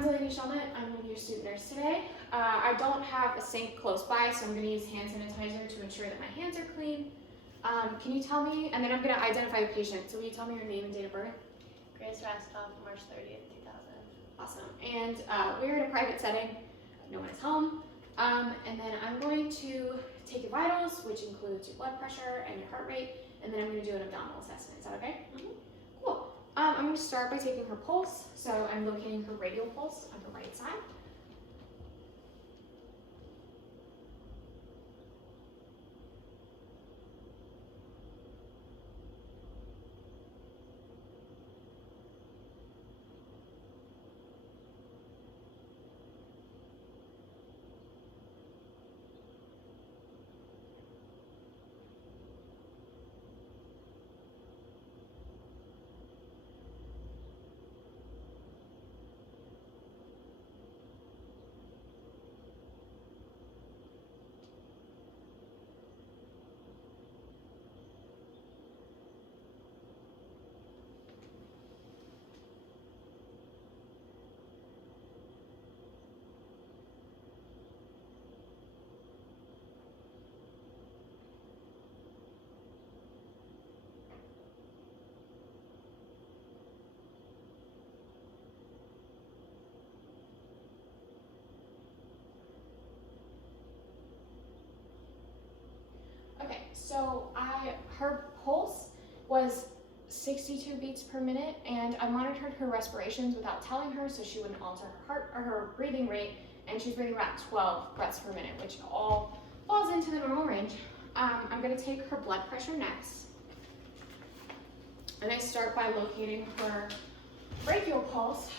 I'm Delaney Shelmet. I'm going to be your student nurse today. I don't have a sink close by, so I'm going to use hand sanitizer to ensure that my hands are clean. Can you tell me, and then I'm going to identify the patient, so will you tell me your name and date of birth? Grace Raskoff, March 30th, 2000. Awesome. And we're in a private setting. No one is home. And then I'm going to take your vitals, which includes your blood pressure and your heart rate, and then I'm going to do an abdominal assessment. Is that okay? Mm-hmm. Cool. I'm going to start by taking her pulse. So I'm locating her radial pulse on the right side. Okay, so her pulse was 62 beats per minute, and I monitored her respirations without telling her so she wouldn't alter her heart or her breathing rate, and she's breathing about 12 breaths per minute, which all falls into the normal range. I'm going to take her blood pressure next, and I start by locating her brachial pulse.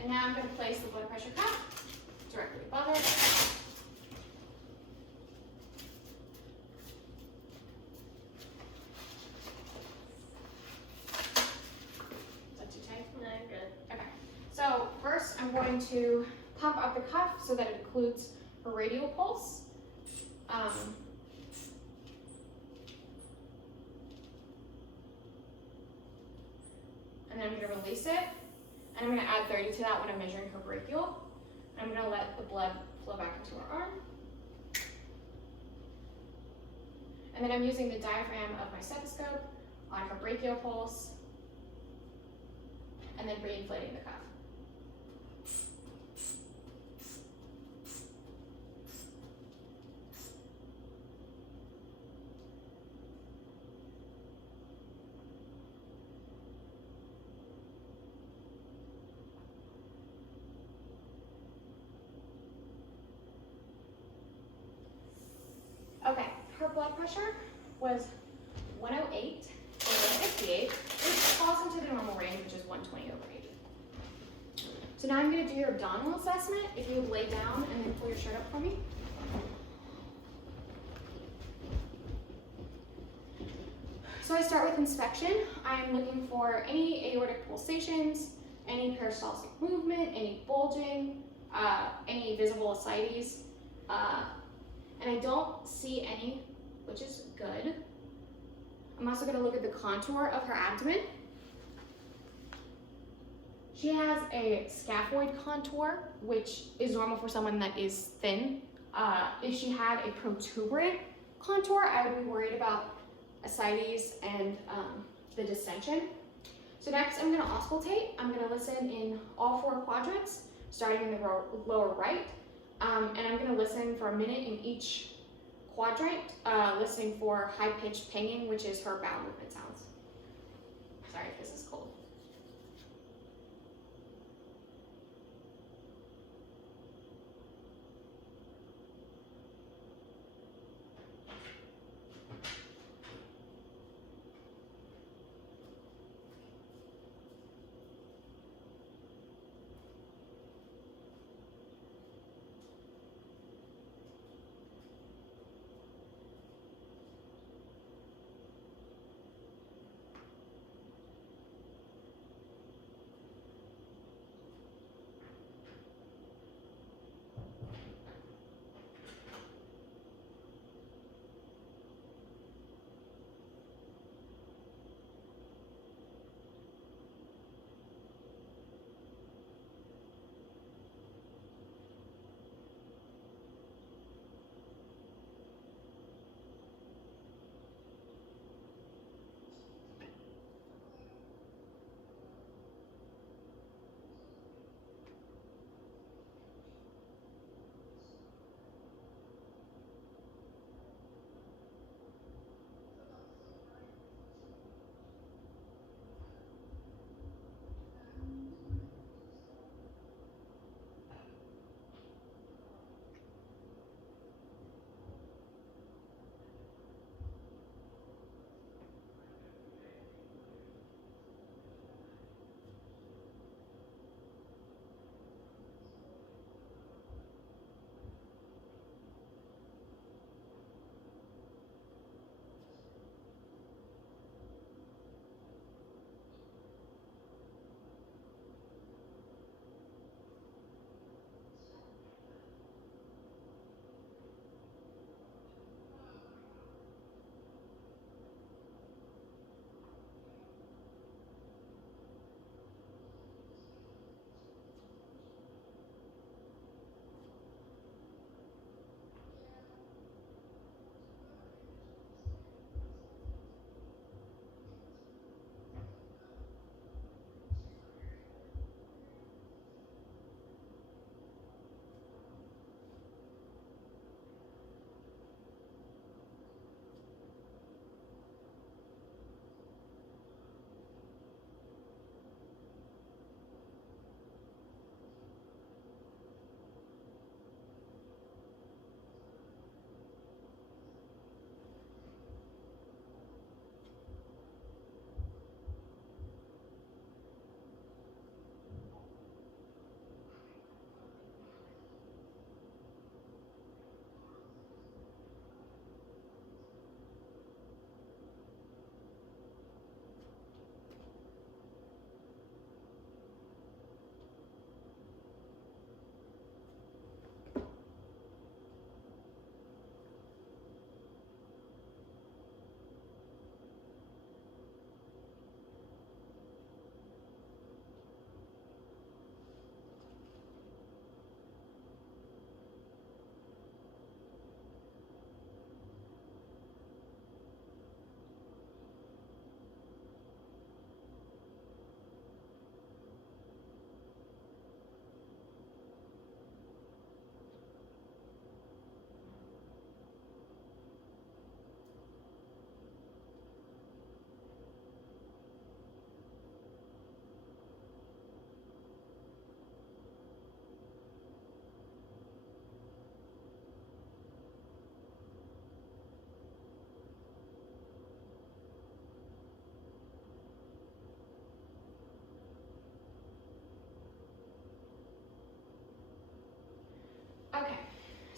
And now I'm going to place the blood pressure cuff directly above it. Is that too tight? No, I'm good. Okay. So first I'm going to pump up the cuff so that it includes her radial pulse. And then I'm going to release it. And I'm going to add 30 to that when I'm measuring her brachial. I'm going to let the blood flow back into her arm. And then I'm using the diaphragm of my stethoscope on her brachial pulse, and then re-inflating the cuff. Okay, her blood pressure was 108 over 58, which falls into the normal range, which is 120 over 80. So now I'm going to do your abdominal assessment. If you would lay down and then pull your shirt up for me. So I start with inspection. I'm looking for any aortic pulsations, any peristaltic movement, any bulging, any visible ascites. And I don't see any, which is good. I'm also going to look at the contour of her abdomen. She has a scaphoid contour, which is normal for someone that is thin. If she had a protuberant contour, I would be worried about ascites and the distension. So next I'm going to auscultate. I'm going to listen in all 4 quadrants, starting in the lower right. And I'm going to listen for a minute in each quadrant, listening for high-pitched pinging, which is her bowel movement sounds. Sorry if this is cold.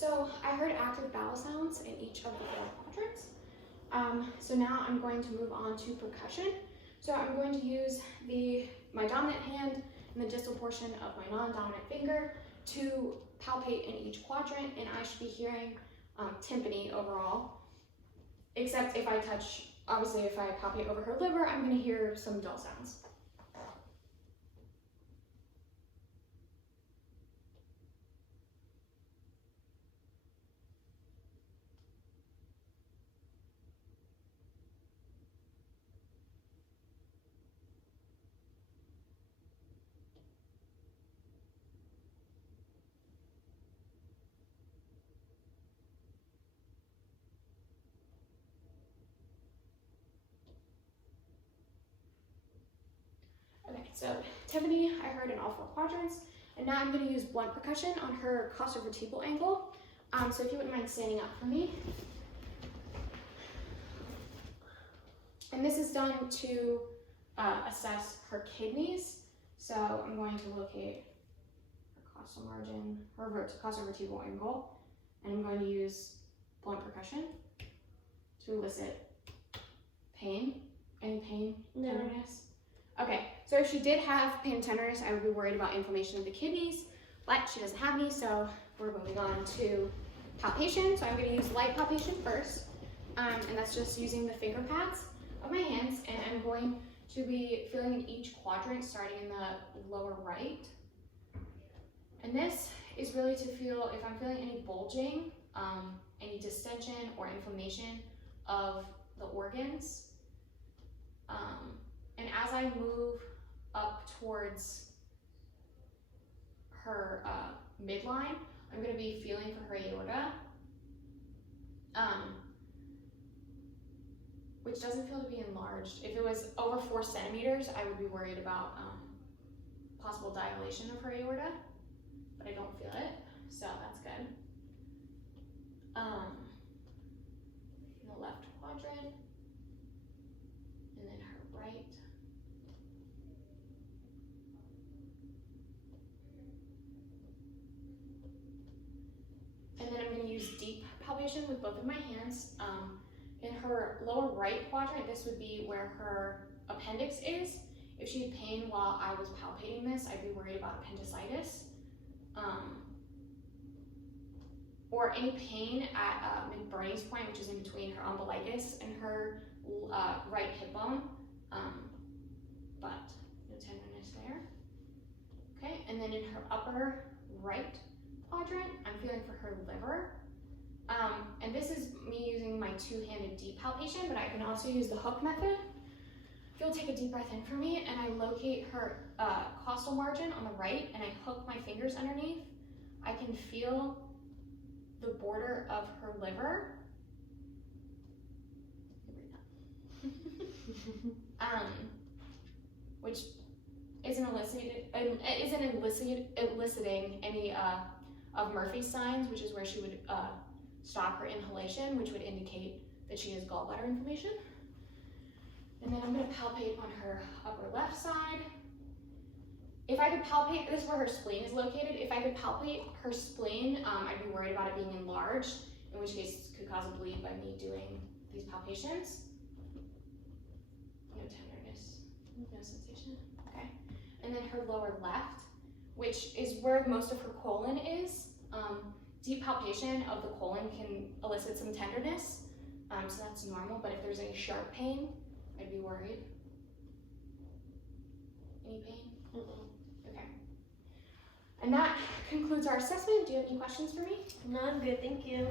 so I heard active vowel sounds in each of the 4 quadrants. So now I'm going to move on to percussion. So I'm going to use my dominant hand and the distal portion of my non-dominant finger to palpate in each quadrant, and I should be hearing timpani overall, except if I touch, obviously if I palpate over her liver, I'm going to hear some dull sounds. Okay, so timpani I heard in all 4 quadrants, and now I'm going to use blunt percussion on her costovertebral angle. So if you wouldn't mind standing up for me. And this is done to assess her kidneys. So I'm going to locate her costal margin, her costovertebral angle, and I'm going to use blunt percussion to elicit pain. Any pain? No. Tenderness? Okay, so if she did have pain and tenderness, I would be worried about inflammation of the kidneys, but she doesn't have any, so we're moving on to palpation. So I'm going to use light palpation first, and that's just using the finger pads of my hands, and I'm going to be feeling in each quadrant starting in the lower right. And this is really to feel if I'm feeling any bulging, any distension or inflammation of the organs. And as I move up towards her midline, I'm going to be feeling for her aorta, which doesn't feel to be enlarged. If it was over 4 centimeters, I would be worried about possible dilation of her aorta, but I don't feel it, so that's good. In the left quadrant, and then her right. And then I'm going to use deep palpation with both of my hands. In her lower right quadrant, this would be where her appendix is. If she had pain while I was palpating this, I'd be worried about appendicitis. Or any pain at mid-Bernie's point, which is in between her umbilicus and her right hip bone, but no tenderness there. Okay, and then in her upper right quadrant, I'm feeling for her liver. And this is me using my 2-handed deep palpation, but I can also use the hook method. If you'll take a deep breath in for me, and I locate her costal margin on the right, and I hook my fingers underneath, I can feel the border of her liver. Which isn't eliciting any of Murphy's signs, which is where she would stop her inhalation, which would indicate that she has gallbladder inflammation. And then I'm going to palpate on her upper left side. If I could palpate, this is where her spleen is located. If I could palpate her spleen, I'd be worried about it being enlarged, in which case it could cause a bleed by me doing these palpations. No tenderness, no sensation, okay. And then her lower left, which is where most of her colon is. Deep palpation of the colon can elicit some tenderness, so that's normal, but if there's any sharp pain, I'd be worried. Any pain? Okay. And that concludes our assessment. Do you have any questions for me? No, I'm good, thank you.